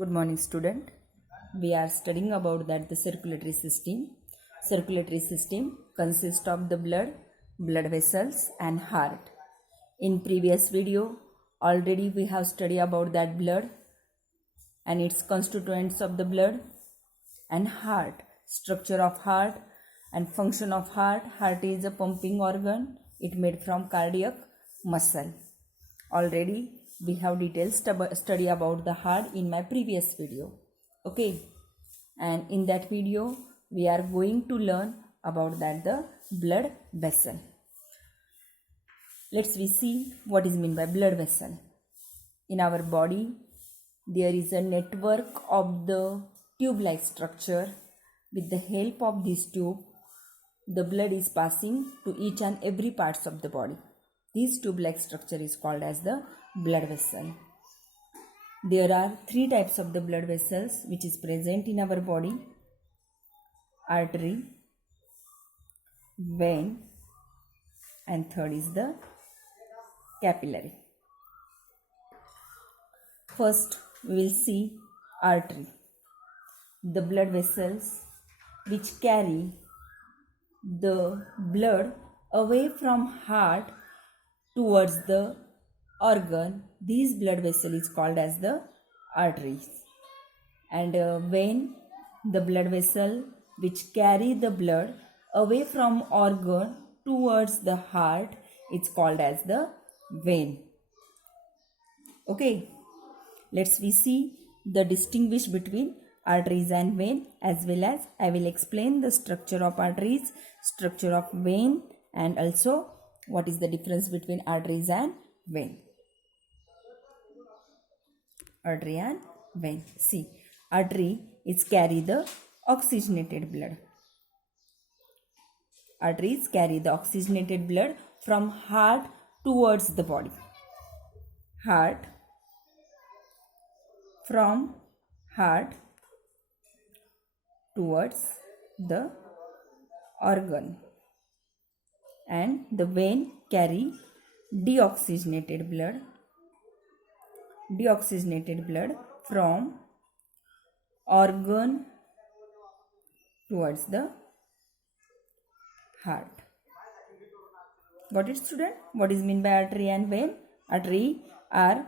Good morning, student. We are studying about that the circulatory system. Circulatory system consists of the blood vessels and heart. In previous video, already we have studied about that blood and its constituents of the blood and heart, structure of heart and function of heart. Heart is a pumping organ. It made from cardiac muscle. Already we have detailed study about the heart in my previous video. Okay, and in that video we are going to learn about that the blood vessel. Let's we see what is meant by blood vessel. In our body there is a network of the tube-like structure. With the help of this tube, the blood is passing to each and every parts of the body. This tube-like structure is called as the blood vessel. There are three types of the blood vessels which is present in our body: artery, vein, and third is the capillary. First we will see artery, the blood vessels which carry the blood away from heart towards the organ. These blood vessel is called as the arteries. And vein, the blood vessel which carry the blood away from organ towards the heart, it's called as the vein. Okay, let's we see the distinguish between arteries and vein, as well as I will explain the structure of arteries, structure of vein, and also what is the difference between arteries and vein. Artery and vein. See, artery is carry the oxygenated blood. Arteries carry the oxygenated blood from heart towards the body. Heart, from heart towards the organ. And the vein carry deoxygenated blood from organ towards the heart. Got it, student? What is meant by artery and vein? Artery are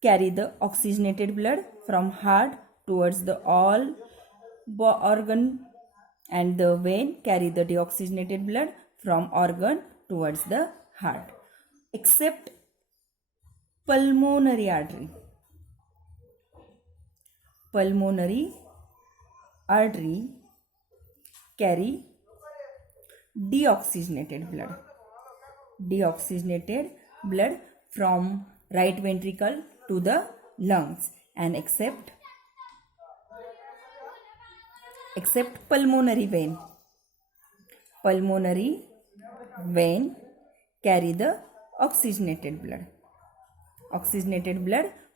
carry the oxygenated blood from heart towards the all organ, and the vein carry the deoxygenated blood from organ towards the heart, except pulmonary artery. Pulmonary artery carry deoxygenated blood from right ventricle to the lungs, and except pulmonary vein. Pulmonary vein carry the oxygenated blood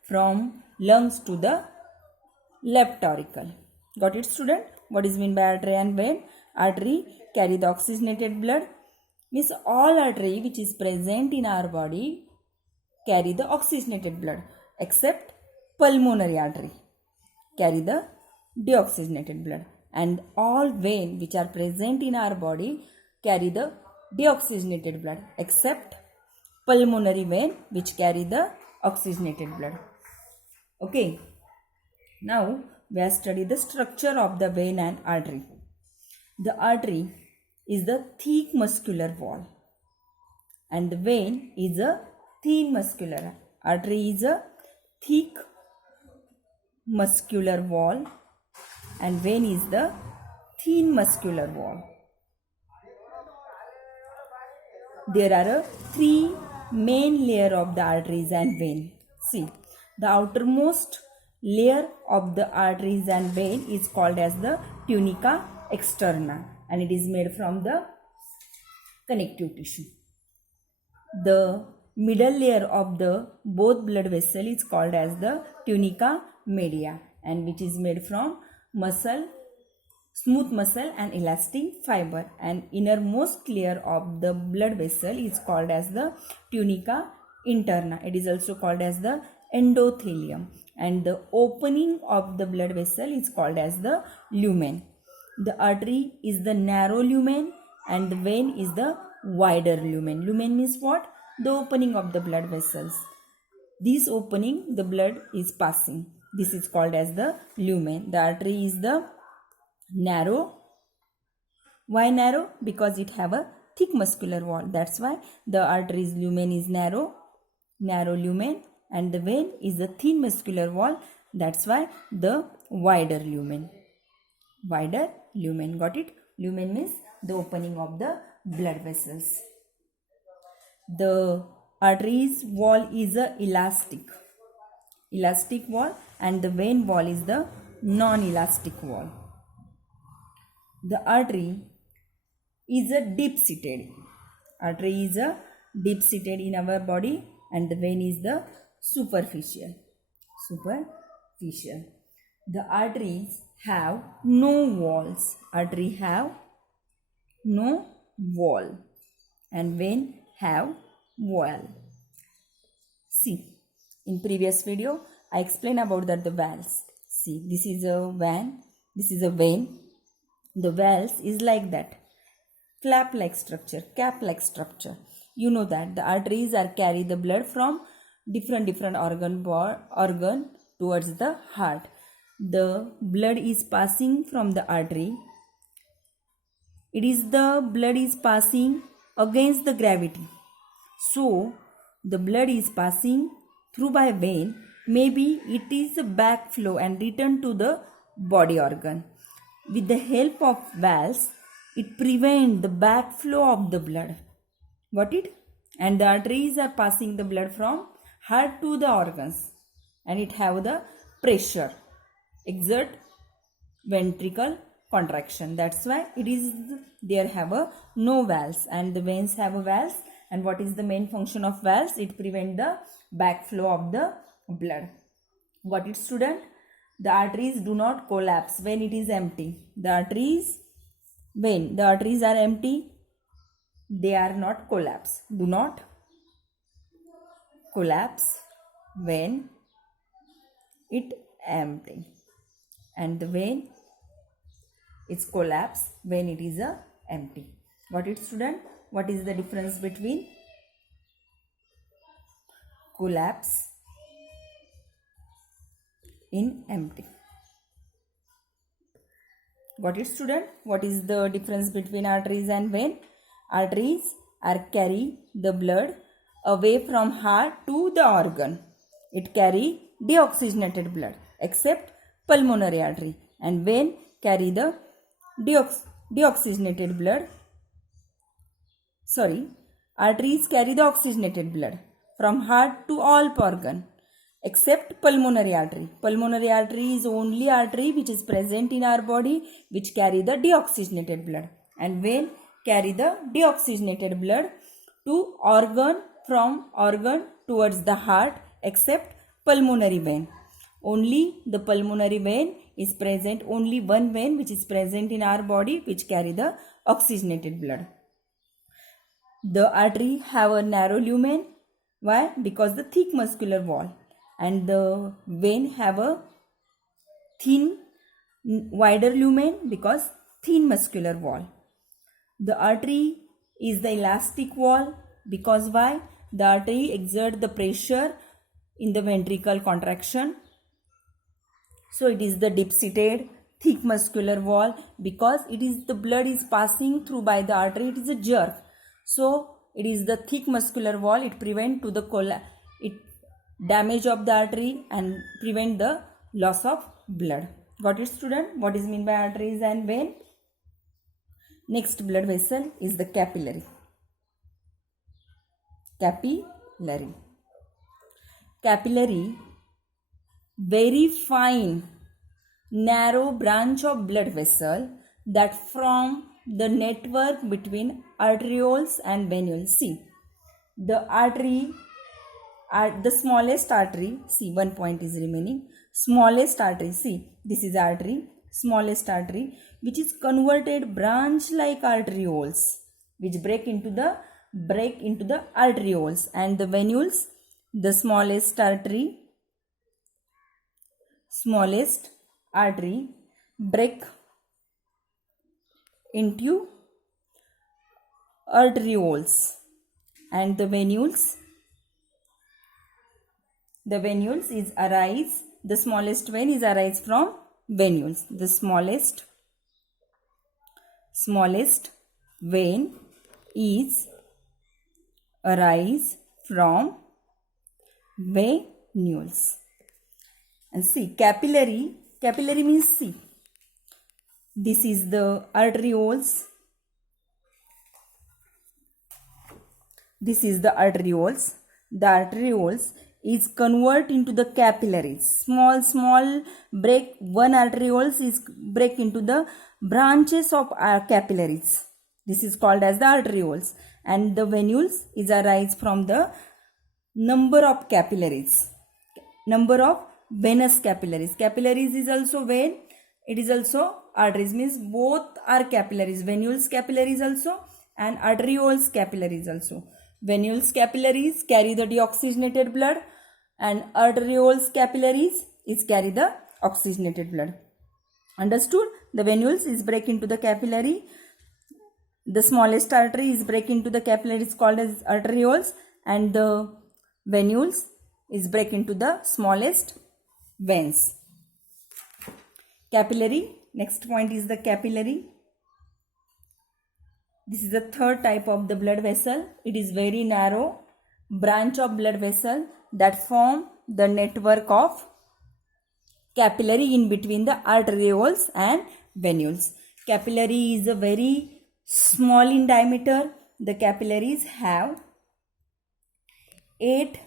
from lungs to the left auricle. Got it, student? What is meant by artery and vein? Artery carry the oxygenated blood, means all artery which is present in our body carry the oxygenated blood, except pulmonary artery carry the deoxygenated blood, and all vein which are present in our body carry the deoxygenated blood, except pulmonary vein which carry the oxygenated blood. Okay, now we have studied the structure of the vein and artery. The artery is the thick muscular wall, and the vein is a thin muscular. Artery is a thick muscular wall, and vein is the thin muscular wall. There are three main layers of the arteries and vein. See, the outermost layer of the arteries and vein is called as the tunica externa, and it is made from the connective tissue. The middle layer of the both blood vessel is called as the tunica media, and which is made from muscle, smooth muscle and elastic fiber, and innermost layer of the blood vessel is called as the tunica interna. It is also called as the endothelium. and the opening of the blood vessel is called as the lumen. The artery is the narrow lumen and the vein is the wider lumen. Lumen means what? The opening of the blood vessels. This opening, the blood is passing. This is called as the lumen. The artery is the narrow. Why narrow? Because it have a thick muscular wall. That's why the artery's lumen is narrow lumen, and the vein is a thin muscular wall. That's why the wider lumen. Wider lumen. Got it? Lumen means the opening of the blood vessels. The artery's wall is a elastic wall, and the vein wall is the non-elastic wall. The artery is a deep-seated. Artery is a deep-seated in our body, and the vein is the superficial. The arteries have no walls. Artery have no wall, and vein have wall. See, in previous video I explained about that the valves. See, this is a vein, this is a vein. The valves is like that, flap-like structure, cap-like structure. You know that the arteries are carry the blood from different organ towards the heart. The blood is passing from the artery. The blood is passing against the gravity. So the blood is passing through by vein. Maybe it is a backflow and return to the body organ. With the help of valves, it prevents the backflow of the blood. Got it? And the arteries are passing the blood from heart to the organs, and it have the pressure, exert ventricle contraction. That's why it is there have a no valves, and the veins have a valves. And what is the main function of valves? It prevent the backflow of the blood. Got it, student? The arteries do not collapse when it is empty. When the arteries are empty, they are not collapse. Do not collapse when it empty, and the vein is collapse when it is empty. Got it, student? What is the difference between collapse in empty? Got it, student? What is the difference between arteries and vein? Arteries are carry the blood away from heart to the organ. It carry deoxygenated blood, except pulmonary artery, and vein carry the deoxygenated blood. Arteries carry the oxygenated blood from heart to all organ, except pulmonary artery. Pulmonary artery is only artery which is present in our body which carry the deoxygenated blood, and vein carry the deoxygenated blood to organ, from organ towards the heart, except pulmonary vein. Only the pulmonary vein is present, only one vein which is present in our body which carry the oxygenated blood. The artery have a narrow lumen. Why? Because the thick muscular wall. And the vein have a thin, wider lumen because thin muscular wall. The artery is the elastic wall because why? The artery exert the pressure in the ventricle contraction. So it is the deep-seated thick muscular wall because it is the blood is passing through by the artery. It is a jerk. So it is the thick muscular wall. It prevent to the damage of the artery and prevent the loss of blood. Got it, student? What is mean by arteries and vein? Next blood vessel is the capillary. Capillary, very fine, narrow branch of blood vessel that form the network between arterioles and venules. See, the artery, the smallest artery, see, one point is remaining. Smallest artery, see, this is artery, smallest artery, which is converted branch like arterioles, which break into the arterioles, and the venules, the smallest artery, smallest artery break into arterioles, and the venules is arise, the smallest vein is arise from venules. The smallest vein is arise from venules. And see, capillary means, see, this is the arterioles, this is the arterioles. The arterioles is convert into the capillaries. Small break, one arterioles is break into the branches of our capillaries. This is called as the arterioles. And the venules is arise from the number of capillaries, number of venous capillaries. Capillaries is also vein, it is also arteries, means both are capillaries, venules capillaries also and arterioles capillaries also. Venules capillaries carry the deoxygenated blood and arterioles capillaries is carry the oxygenated blood. Understood? The venules is break into the capillary, the smallest artery is break into the capillary, is called as arterioles, and the venules is break into the smallest veins. Capillary, next point is the capillary. This is the third type of the blood vessel. It is very narrow branch of blood vessel that form the network of capillary in between the arterioles and venules. Capillary is a very small in diameter. The capillaries have 8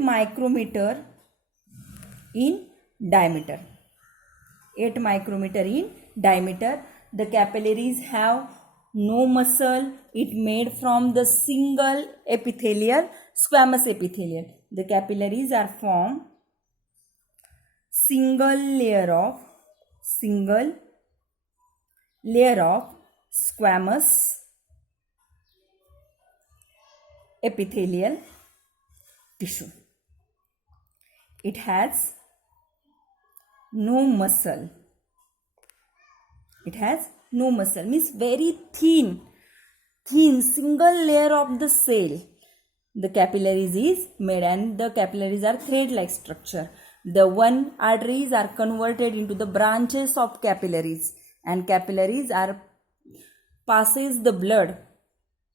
micrometer in diameter. 8 micrometer in diameter. The capillaries have no muscle. It made from the single epithelial, squamous epithelial. The capillaries are formed single layer of squamous epithelial tissue. It has no muscle. It has no muscle, means very thin single layer of the cell. The capillaries is made, and the capillaries are thread-like structure. The one arteries are converted into the branches of capillaries, and capillaries are passes the blood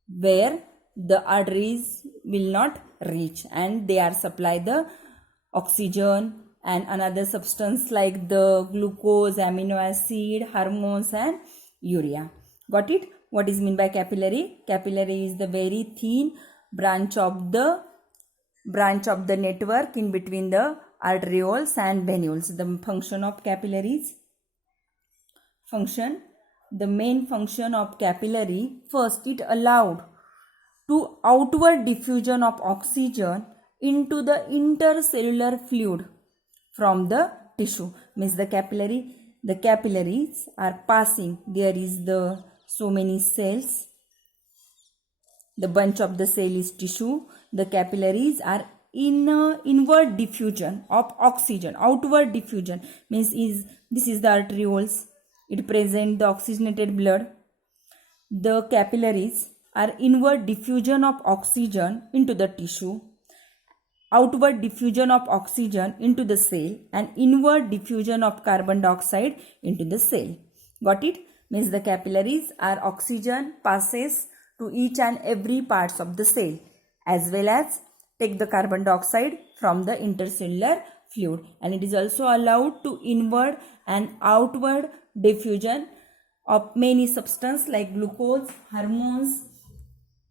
where the arteries will not reach, and they are supply the oxygen and another substance like the glucose, amino acid, hormones and urea. Got it? What is mean by capillary? Capillary is the very thin branch of the network in between the arterioles and venules. The function of capillaries. The main function of capillary, first it allowed to outward diffusion of oxygen into the intercellular fluid from the tissue. Means the capillaries are passing. There is the so many cells. The bunch of the cell is tissue. The capillaries are inward diffusion of oxygen. Outward diffusion means this is the arterioles. It present the oxygenated blood. The capillaries are inward diffusion of oxygen into the tissue, outward diffusion of oxygen into the cell, and inward diffusion of carbon dioxide into the cell. Got it? Means the capillaries are oxygen passes to each and every parts of the cell, as well as take the carbon dioxide from the intercellular fluid, and it is also allowed to inward and outward diffusion of many substances like glucose, hormones.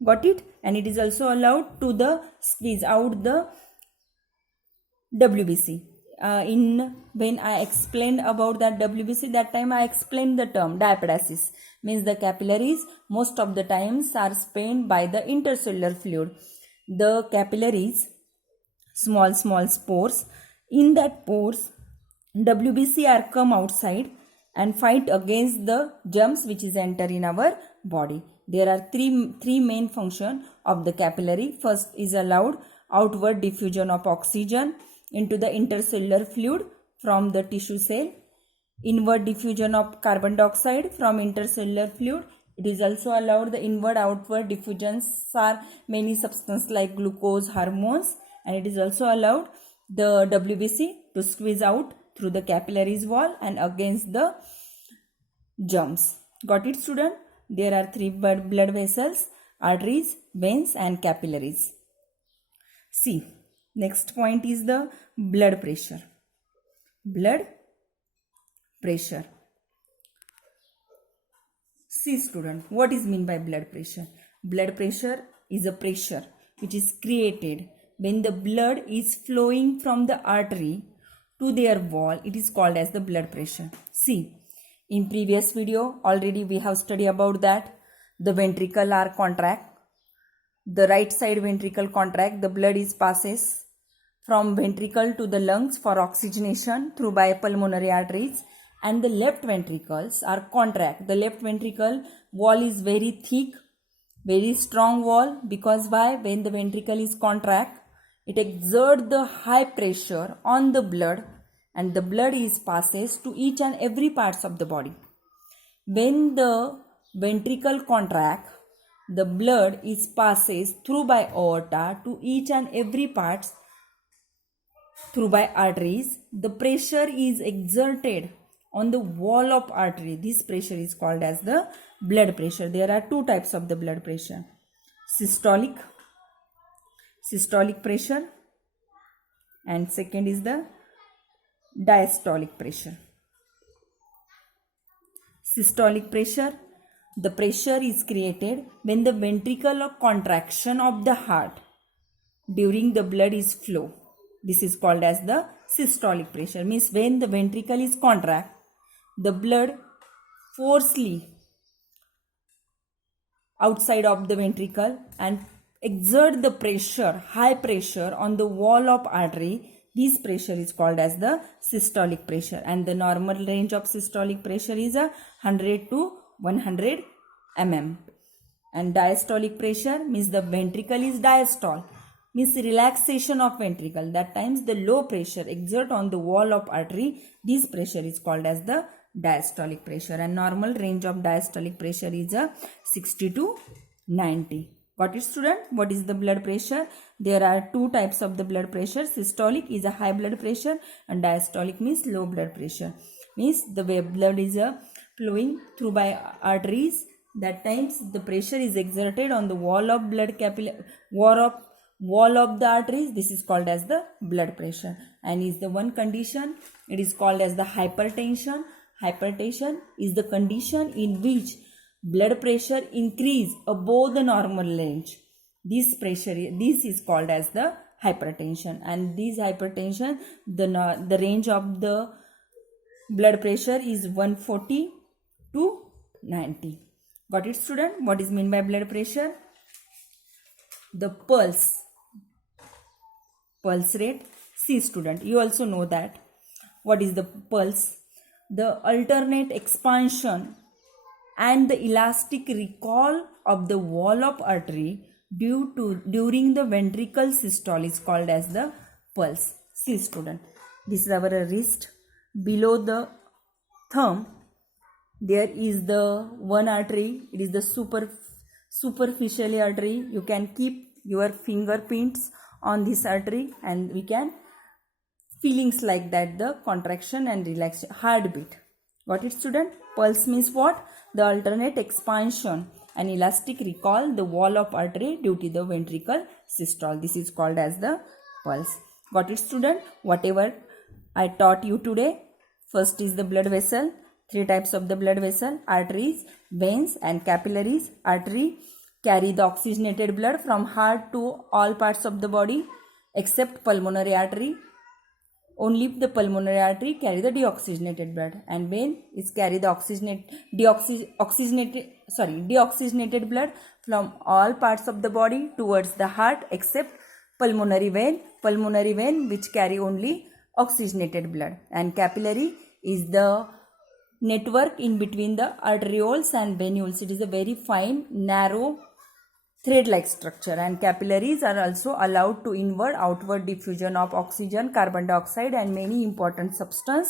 Got it? And it is also allowed to the squeeze out the WBC. When I explained about that WBC, that time I explained the term diapedesis. Means the capillaries most of the times are spanned by the intercellular fluid. The capillaries, small spores. In that pores, WBC are come outside and fight against the germs which is enter in our body. There are three main function of the capillary. First is allowed outward diffusion of oxygen into the intercellular fluid from the tissue cell. Inward diffusion of carbon dioxide from intercellular fluid. It is also allowed. The inward outward diffusions are many substances like glucose, hormones, and it is also allowed the WBC to squeeze out through the capillaries wall and against the germs. Got it, student? There are three blood vessels: arteries, veins, and capillaries. See, next point is the blood pressure. Blood pressure. See, student, what is meant by blood pressure? Blood pressure is a pressure which is created when the blood is flowing from the artery to their wall. It is called as the blood pressure. See, in previous video already we have studied about that. The ventricle are contract. The right side ventricle contract. The blood is passes from ventricle to the lungs for oxygenation through by pulmonary arteries, and the left ventricles are contract. The left ventricle wall is very thick, very strong wall, because why? When the ventricle is contract, it exerts the high pressure on the blood, and the blood is passes to each and every parts of the body. When the ventricle contract, the blood is passes through by aorta to each and every parts through by arteries. The pressure is exerted on the wall of artery. This pressure is called as the blood pressure. There are two types of the blood pressure: systolic pressure, and second is the diastolic pressure. Systolic pressure. The pressure is created when the ventricular contraction of the heart during the blood is flow. This is called as the systolic pressure. Means when the ventricle is contract, the blood forcefully outside of the ventricle and exert the pressure, high pressure on the wall of artery. This pressure is called as the systolic pressure, and the normal range of systolic pressure is 100 to 100 mm. And diastolic pressure means the ventricle is diastole, means relaxation of ventricle. That times the low pressure exert on the wall of artery. This pressure is called as the diastolic pressure, and normal range of diastolic pressure is 60 to 90. Got it, student? What is the blood pressure? There are two types of the blood pressure. Systolic is a high blood pressure, and diastolic means low blood pressure. Means the way blood is flowing through by arteries. That times the pressure is exerted on the wall of blood capillary, wall of the arteries. This is called as the blood pressure, and is the one condition. It is called as the hypertension. Hypertension is the condition in which blood pressure increase above the normal range. This is called as the hypertension, and this hypertension, the range of the blood pressure is 140 to 90. Got it, student? What is meant by blood pressure? The pulse rate. See, student, you also know that. What is the pulse? The alternate expansion and the elastic recall of the wall of artery during the ventricle systole is called as the pulse. See, student, this is our wrist. Below the thumb there is the one artery. It is the superficial artery. You can keep your fingerprints on this artery, and we can feelings like that, the contraction and relaxation, heartbeat. Got it, student? Pulse means what? The alternate expansion and elastic recall the wall of artery due to the ventricle systole. This is called as the pulse. Got it, student? Whatever I taught you today. First is the blood vessel. Three types of the blood vessel: arteries, veins, and capillaries. Artery carry the oxygenated blood from heart to all parts of the body except pulmonary artery. Only the pulmonary artery carry the deoxygenated blood, and vein is carry the deoxygenated blood from all parts of the body towards the heart except pulmonary vein which carry only oxygenated blood. And capillary is the network in between the arterioles and venules. It is a very fine, narrow, thread-like structure, and capillaries are also allowed to inward outward diffusion of oxygen, carbon dioxide, and many important substance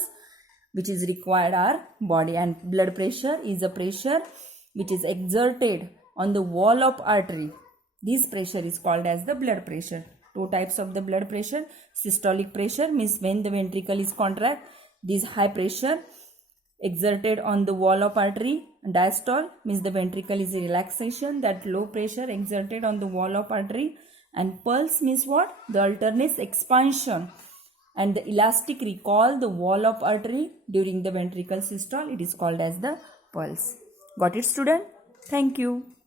which is required our body. And blood pressure is a pressure which is exerted on the wall of artery. This pressure is called as the blood pressure. Two types of the blood pressure. Systolic pressure means when the ventricle is contract, this high pressure exerted on the wall of artery. Diastole means the ventricle is a relaxation, that low pressure exerted on the wall of artery. And pulse means what? The alternate expansion and the elastic recall the wall of artery during the ventricle systole. It is called as the pulse. Got it, student? Thank you.